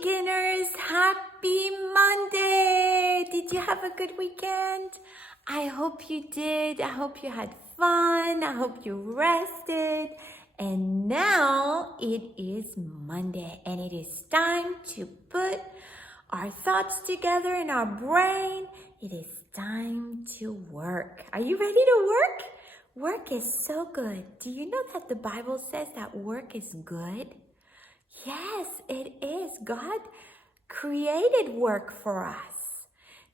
beginners, happy Monday! Did you have a good weekend? I hope you did. I hope you had fun. I hope you rested. And now it is Monday and it is time to put our thoughts together in our brain. It is time to work. Are you ready to work? Work is so good. Do you know that the Bible says that work is good? Yes, it is. God created work for us.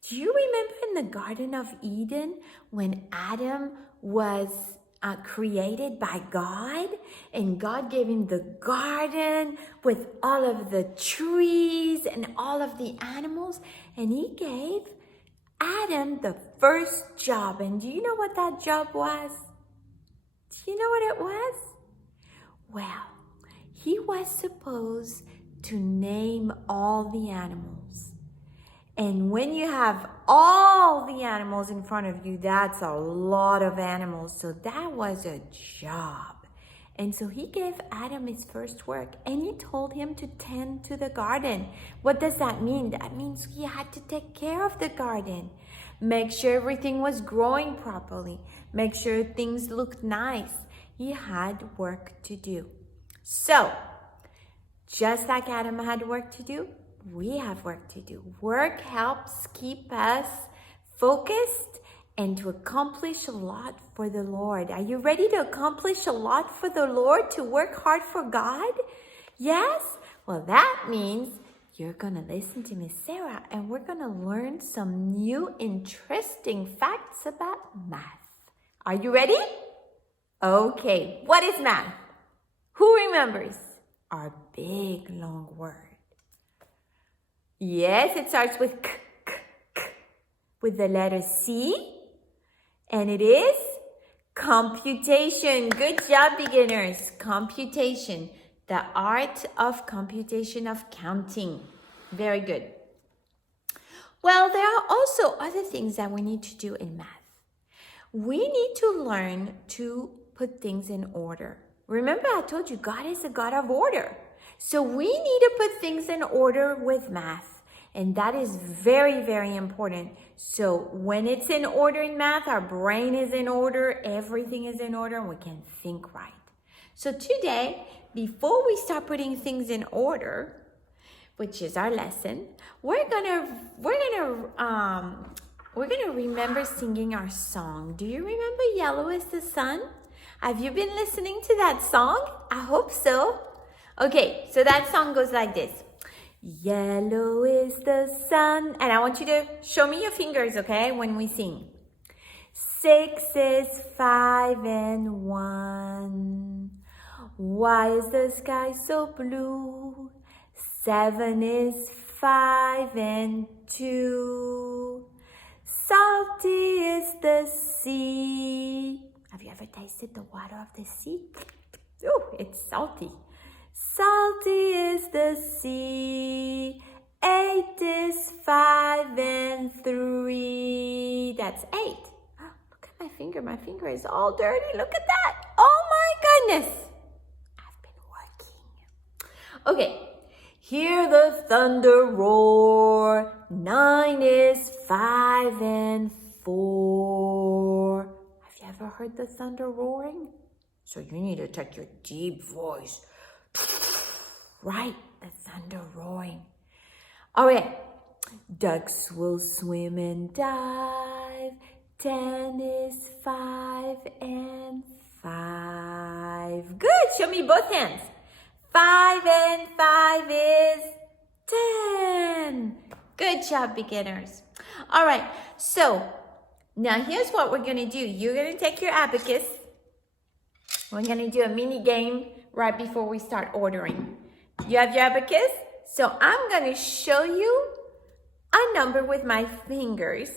Do you remember in the Garden of Eden when Adam was created by God? And God gave him the garden with all of the trees and all of the animals. And he gave Adam the first job. And do you know what that job was? Do you know what it was? Well, he was supposed to name all the animals. And when you have all the animals in front of you, that's a lot of animals. So that was a job. And so he gave Adam his first work and he told him to tend to the garden. What does that mean? That means he had to take care of the garden. Make sure everything was growing properly. Make sure things looked nice. He had work to do. So, just like Adam had work to do, we have work to do. Work helps keep us focused and to accomplish a lot for the Lord. Are you ready to accomplish a lot for the Lord, to work hard for God? Yes? Well, that means you're going to listen to Miss Sarah and we're going to learn some new interesting facts about math. Are you ready? Okay, what is math? Who remembers our big long word? Yes, it starts with k, k, k, with the letter C, and it is computation. Good job, beginners. Computation, the art of computation, of counting. Very good. Well, there are also other things that we need to do in math. We need to learn to put things in order. Remember, I told you God is a God of order. So we need to put things in order with math. And that is very, very important. So when it's in order in math, our brain is in order, everything is in order, and we can think right. So today, before we start putting things in order, which is our lesson, we're gonna remember singing our song. Do you remember Yellow is the Sun? Have you been listening to that song? I hope so. Okay, so that song goes like this. Yellow is the sun. And I want you to show me your fingers, okay, when we sing. 6 is 5 and 1. Why is the sky so blue? 7 is 5 and 2. Salty is the sea. Have you ever tasted the water of the sea? Oh, it's salty. Salty is the sea. 8 is 5 and 3. That's 8. Look at my finger. My finger is all dirty. Look at that. Oh my goodness. I've been working. Okay. Hear the thunder roar. 9 is 5 and 4. Have you ever heard the thunder roaring? So you need to take your deep voice. Right, the thunder roaring. All right. Ducks will swim and dive. 10 is 5 and 5. Good. Show me both hands. 5 and 5 is 10. Good job, beginners. All right. So now here's what we're going to do. You're going to take your abacus. We're going to do a mini game right before we start ordering. You have your abacus? So I'm going to show you a number with my fingers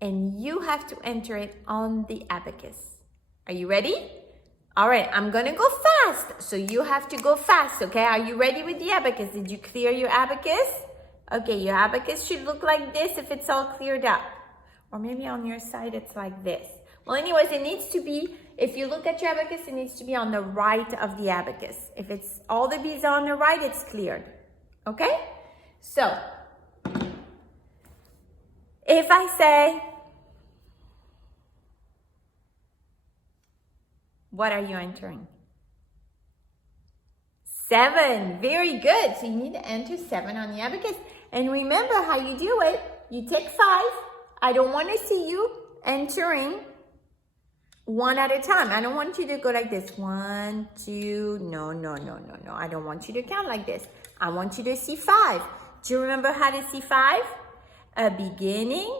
and you have to enter it on the abacus. Are you ready? All right, I'm going to go fast. So you have to go fast, okay? Are you ready with the abacus? Did you clear your abacus? Okay, your abacus should look like this if it's all cleared up. Or maybe on your side it's like this. Well, anyways, it needs to be, if you look at your abacus, it needs to be on the right of the abacus. If it's all the beads are on the right, it's cleared. Okay? So, if I say, what are you entering? 7. Very good. So you need to enter 7 on the abacus. And remember how you do it. You take 5. I don't want to see you entering one at a time. I don't want you to go like this. 1, 2. No. I don't want you to count like this. I want you to see 5. Do you remember how to see 5? A beginning,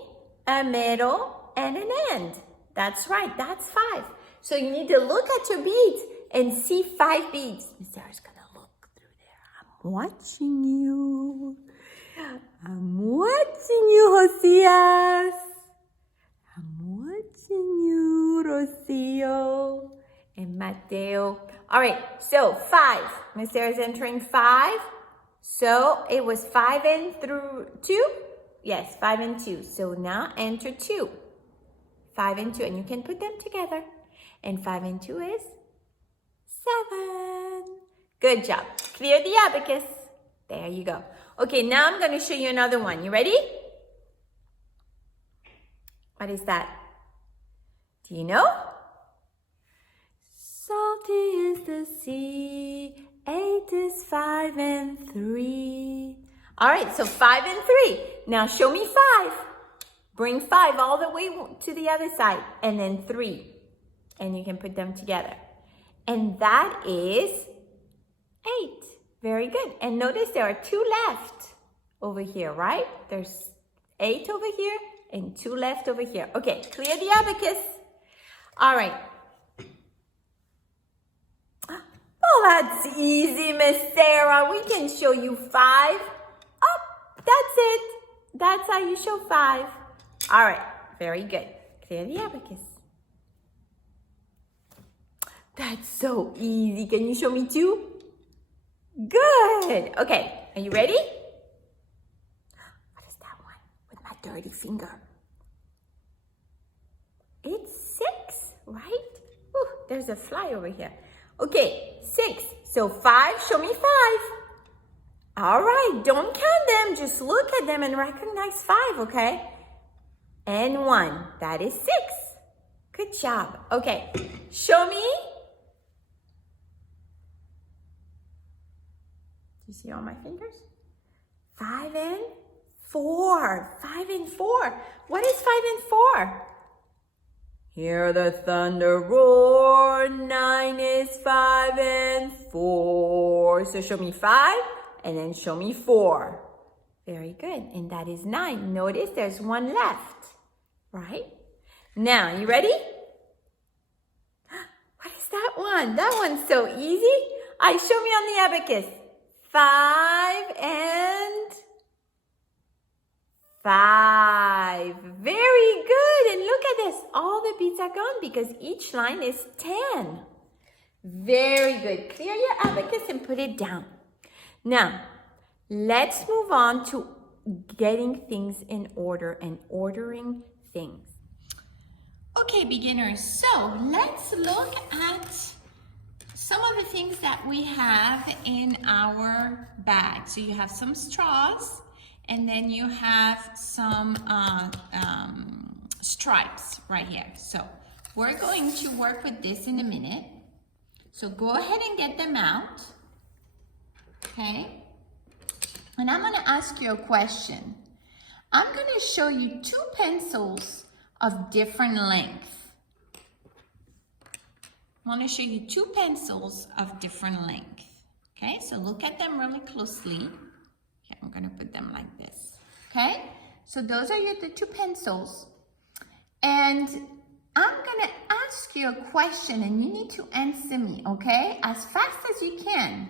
a middle, and an end. That's right. That's 5. So you need to look at your beads and see 5 beads. Miss Sarah's going to look through there. I'm watching you. I'm watching you, Josias. I'm watching you, Rocio and Mateo. All right, so 5. Miss Sarah's entering 5. So it was 5 and 2? Yes, 5 and 2. So now enter 2. 5 and 2, and you can put them together. And 5 and 2 is 7. Good job. Clear the abacus. There you go. Okay, now I'm going to show you another one. You ready? What is that? Do you know? Salty is the sea, 8 is 5 and 3. All right, so 5 and 3. Now show me 5. Bring 5 all the way to the other side, and then 3. And you can put them together. And that is 8. Very good. And notice there are 2 left over here, right? There's 8 over here and 2 left over here. Okay, clear the abacus. All right. Oh, that's easy, Miss Sarah. We can show you 5. Oh, that's it. That's how you show 5. All right, very good. Clear the abacus. That's so easy. Can you show me 2? Good. Okay, are you ready? What is that one with my dirty finger? It's 6, right? Ooh, there's a fly over here. Okay, 6. So 5, show me 5. All right, don't count them. Just look at them and recognize 5, okay? And 1, that is 6. Good job. Okay, show me. Do you see all my fingers? 5 and 4. 5 and 4. What is 5 and 4? Hear the thunder roar. 9 is 5 and 4. So show me 5 and then show me 4. Very good. And that is 9. Notice there's 1 left, right? Now, you ready? What is that one? That one's so easy. Show me on the abacus. 5 and 5. Very good. And look at this. All the beads are gone because each line is 10. Very good. Clear your abacus and put it down. Now, let's move on to getting things in order and ordering things. Okay, beginners. So let's look at some of the things that we have in our bag. So you have some straws, and then you have some stripes right here. So we're going to work with this in a minute. So go ahead and get them out, okay? And I'm gonna ask you a question. I'm gonna show you 2 pencils of different length. I want to show you 2 pencils of different length. Okay, so look at them really closely. Okay, I'm going to put them like this. Okay, so those are the 2 pencils. And I'm going to ask you a question and you need to answer me, okay, as fast as you can.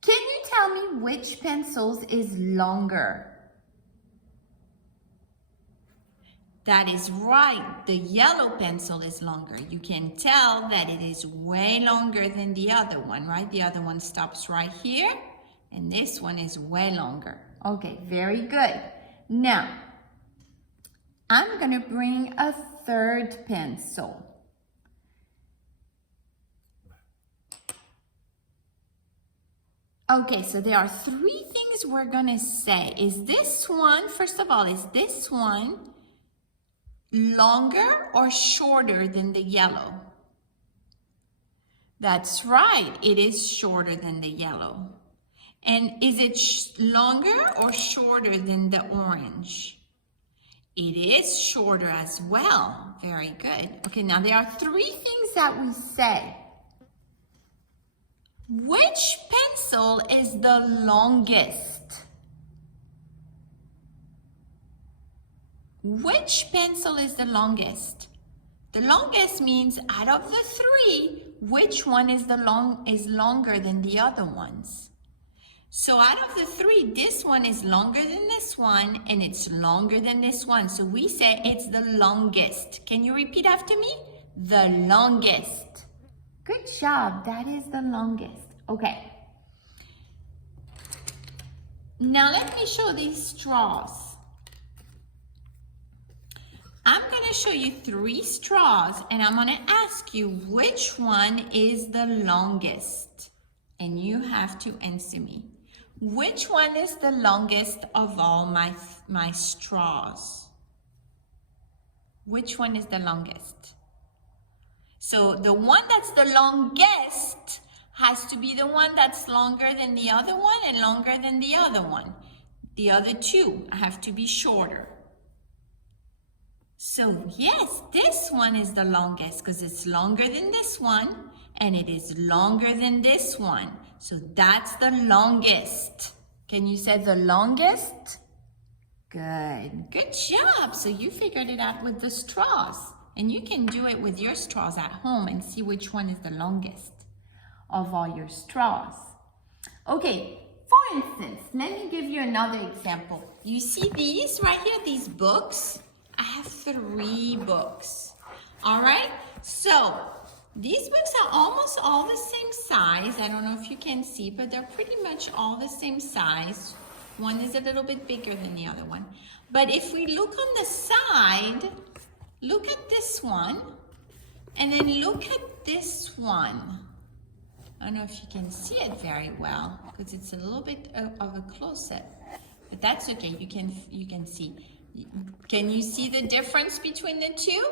Can you tell me which pencils is longer? That is right. The yellow pencil is longer. You can tell that it is way longer than the other one, right? The other one stops right here, and this one is way longer. Okay, very good. Now, I'm going to bring a 3rd pencil. Okay, so there are three things we're gonna say. Is this one, first of all, is this one longer or shorter than the yellow? That's right, it is shorter than the yellow. And is it longer or shorter than the orange? It is shorter as well. Very good. Okay, now there are three things that we say. Which pencil is the longest? Which pencil is the longest? The longest means out of the three, which one is longer than the other ones? So out of the three, this one is longer than this one, and it's longer than this one. So we say it's the longest. Can you repeat after me? The longest. Good job. That is the longest. Okay. Now let me show these straws. I'm going to show you three straws, and I'm going to ask you which one is the longest. And you have to answer me. Which one is the longest of all my straws? Which one is the longest? So the one that's the longest has to be the one that's longer than the other one and longer than the other one. The other two have to be shorter. So yes, this one is the longest because it's longer than this one and it is longer than this one. So that's the longest. Can you say the longest? Good. Good job. So you figured it out with the straws. And you can do it with your straws at home and see which one is the longest of all your straws. Okay, for instance, let me give you another example. You see these right here, these books? I have three books. All right? So these books are almost all the same size. I don't know if you can see, but they're pretty much all the same size. One is a little bit bigger than the other one. But if we look on the side, look at this one, and then look at this one. I don't know if you can see it very well because it's a little bit of a close-up, but that's okay. You can see. Can you see the difference between the two?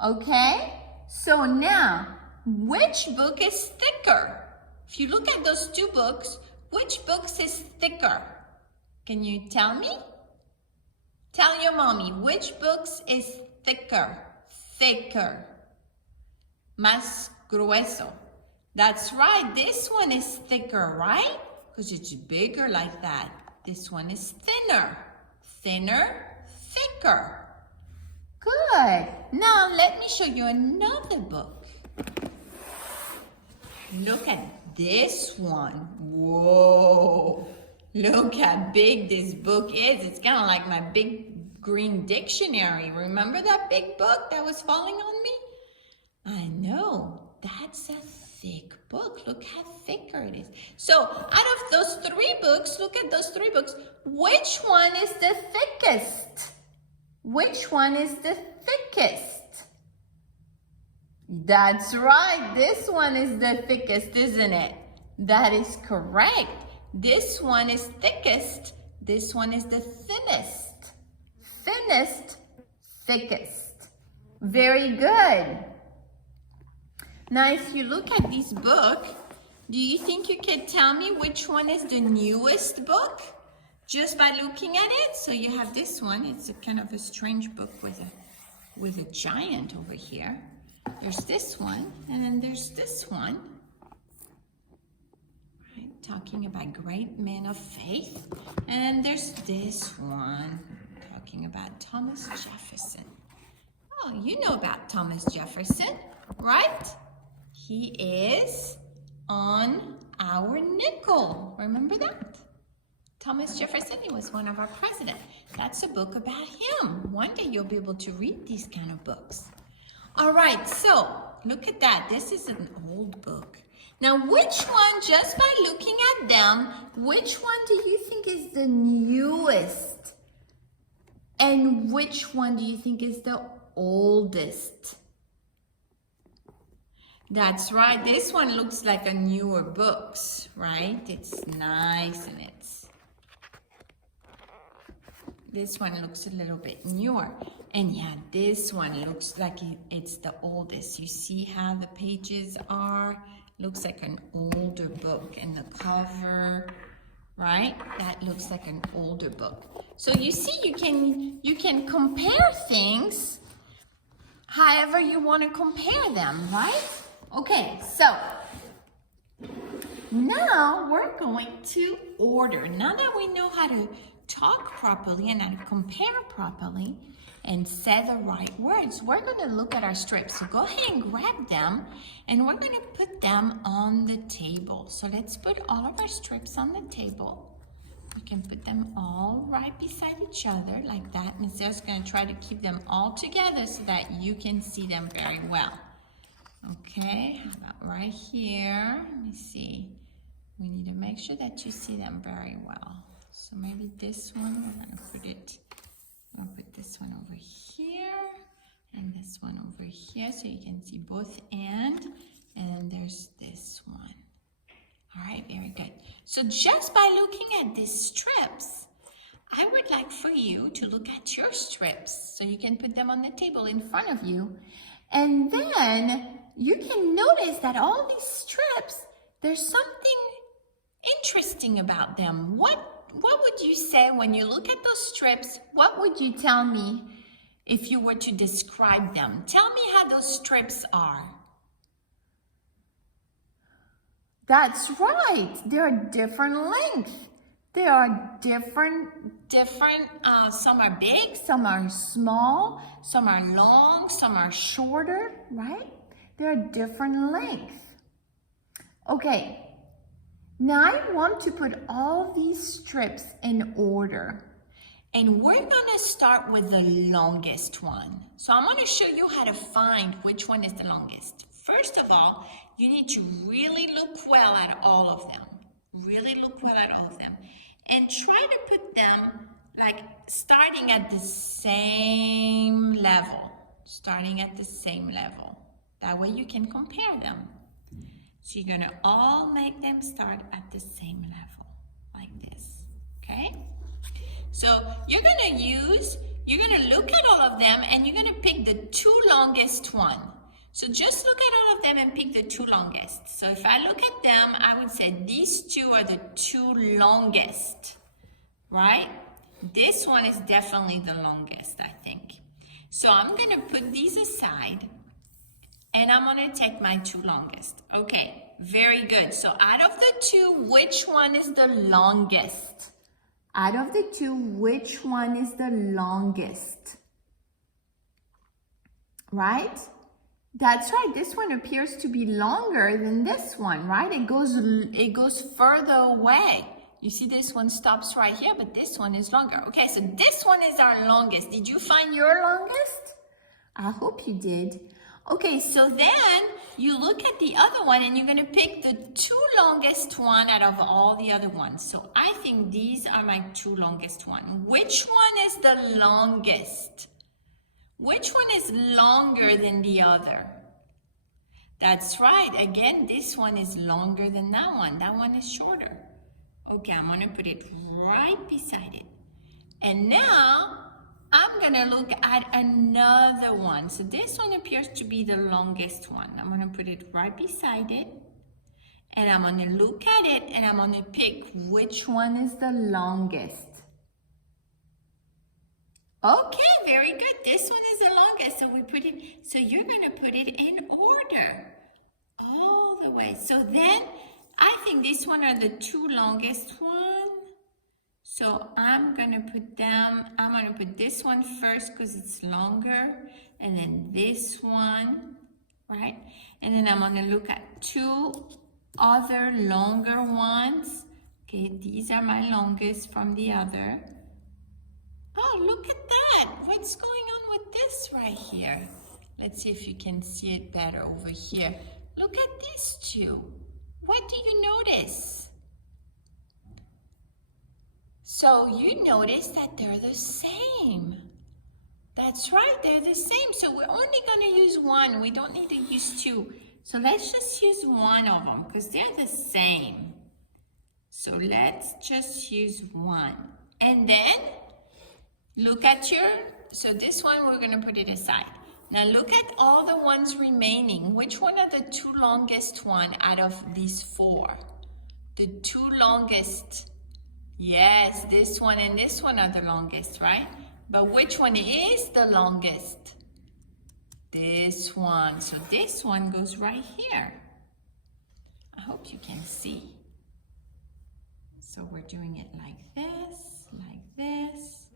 Okay. So now, which book is thicker? If you look at those two books, which book is thicker? Can you tell me? Tell your mommy, which books is thicker? Thicker. Más grueso. That's right, this one is thicker, right? Because it's bigger like that. This one is thinner. Thinner, thicker. Good. Now let me show you another book. Look at this one. Whoa. Look how big this book is. It's kind of like my big green dictionary. Remember that big book that was falling on me? I know. That's a thick book. Look how thicker it is. So out of those three books, look at those three books. Which one is the thickest? Which one is the thickest? That's right. This one is the thickest, isn't it? That is correct. This one is thickest. This one is the thinnest. Thinnest, thickest. Very good. Now, if you look at this book, do you think you can tell me which one is the newest book? Just by looking at it? So you have this one. It's a kind of a strange book with a giant over here. There's this one, and then there's this one. Right, talking about great men of faith. And there's this one, talking about Thomas Jefferson. Oh, you know about Thomas Jefferson, right? He is on our nickel. Remember that? Thomas Jefferson, he was one of our presidents. That's a book about him. One day you'll be able to read these kind of books. All right, so look at that. This is an old book. Now, which one, just by looking at them, which one do you think is the newest? And which one do you think is the oldest? That's right. This one looks like a newer books, right? It's nice and this one looks a little bit newer. And yeah, this one looks like it's the oldest. You see how the pages are? Looks like an older book, and the cover, right? That looks like an older book. So you see, you can compare things however you want to compare them, right? Okay, so now we're going to order. Now that we know how to talk properly and how to compare properly and say the right words, we're going to look at our strips. So go ahead and grab them, and we're going to put them on the table. So let's put all of our strips on the table. You can put them all right beside each other like that. Miss Sarah's going to try to keep them all together so that you can see them very well. Okay, how about right here? Let me see. We need to make sure that you see them very well. So maybe this one, we're going to put this one over here and this one over here so you can see both and then there's this one. All right, very good. So just by looking at these strips, I would like for you to look at your strips so you can put them on the table in front of you. And then you can notice that all these strips, there's something interesting about them. What would you say when you look at those strips? What would you tell me if you were to describe them? Tell me how those strips are. That's right. They're different lengths. They are different, some are big, some are small, some are long, some are shorter, right? They're different lengths. Okay, now I want to put all these strips in order. And we're gonna start with the longest one. So I'm gonna show you how to find which one is the longest. First of all, you need to really look well at all of them. Really look well at all of them. And try to put them like starting at the same level. Starting at the same level. That way you can compare them. So you're gonna all make them start at the same level, like this, okay? So you're gonna look at all of them and you're gonna pick the two longest one. So just look at all of them and pick the two longest. So if I look at them, I would say these two are the two longest, right? This one is definitely the longest, I think. So I'm gonna put these aside and I'm gonna take my two longest. Okay, very good. So out of the two, which one is the longest? Out of the two, which one is the longest? Right? That's right, this one appears to be longer than this one, right? It goes further away. You see this one stops right here, but this one is longer. Okay, so this one is our longest. Did you find your longest? I hope you did. Okay, so then you look at the other one and you're gonna pick the two longest one out of all the other ones. So I think these are my two longest one. Which one is the longest? Which one is longer than the other? That's right. Again, this one is longer than that one. That one is shorter. Okay, I'm going to put it right beside it. And now I'm going to look at another one. So this one appears to be the longest one. I'm going to put it right beside it. And I'm going to look at it and I'm going to pick which one is the longest. Okay, very good. This one is the longest. So you're going to put it in order all the way. So then I think this one are the two longest one. So I'm going to put this one first because it's longer. And then this one, right? And then I'm going to look at two other longer ones. Okay, these are my longest from the other. Oh, look at that. What's going on with this right here? Let's see if you can see it better over here. Look at these two. What do you notice? So you notice that they're the same. That's right, they're the same. So we're only going to use one. We don't need to use two. So let's just use one of them because they're the same. So let's just use one. And then look at so this one we're going to put it aside. Now look at all the ones remaining. Which one are the two longest one out of these four? The two longest. Yes, this one and this one are the longest, right? But which one is the longest? This one. So this one goes right here. I hope you can see. So we're doing it like this, like this,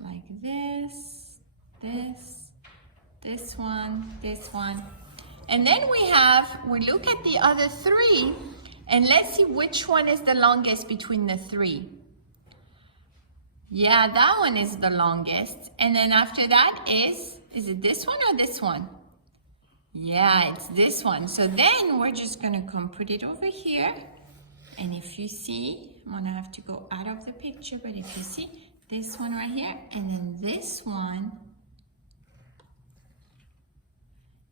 like this, this one. And then we look at the other three and let's see which one is the longest between the three. Yeah, that one is the longest. And then after that is it this one or this one? Yeah, it's this one. So then we're just gonna come put it over here. And if you see, I'm gonna have to go out of the picture, but if you see this one right here, and then this one,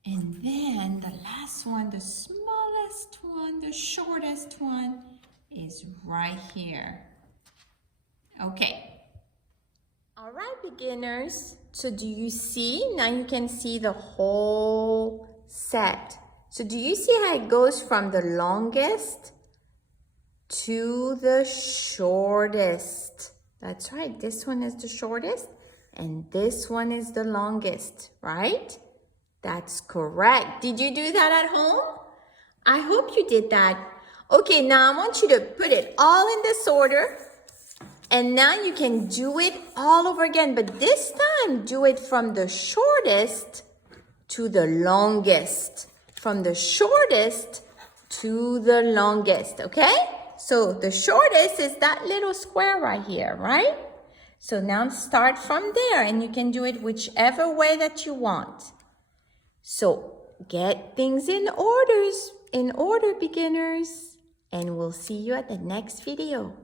and then the last one, the smallest one, the shortest one is right here. Okay. All right, beginners. So do you see? Now you can see the whole set. So do you see how it goes from the longest to the shortest? That's right. This one is the shortest and this one is the longest, right? That's correct. Did you do that at home? I hope you did that. Okay, now I want you to put it all in this order. And now you can do it all over again. But this time, do it from the shortest to the longest. From the shortest to the longest, okay? So the shortest is that little square right here, right? So now start from there and you can do it whichever way that you want. So get things in order, beginners, and we'll see you at the next video.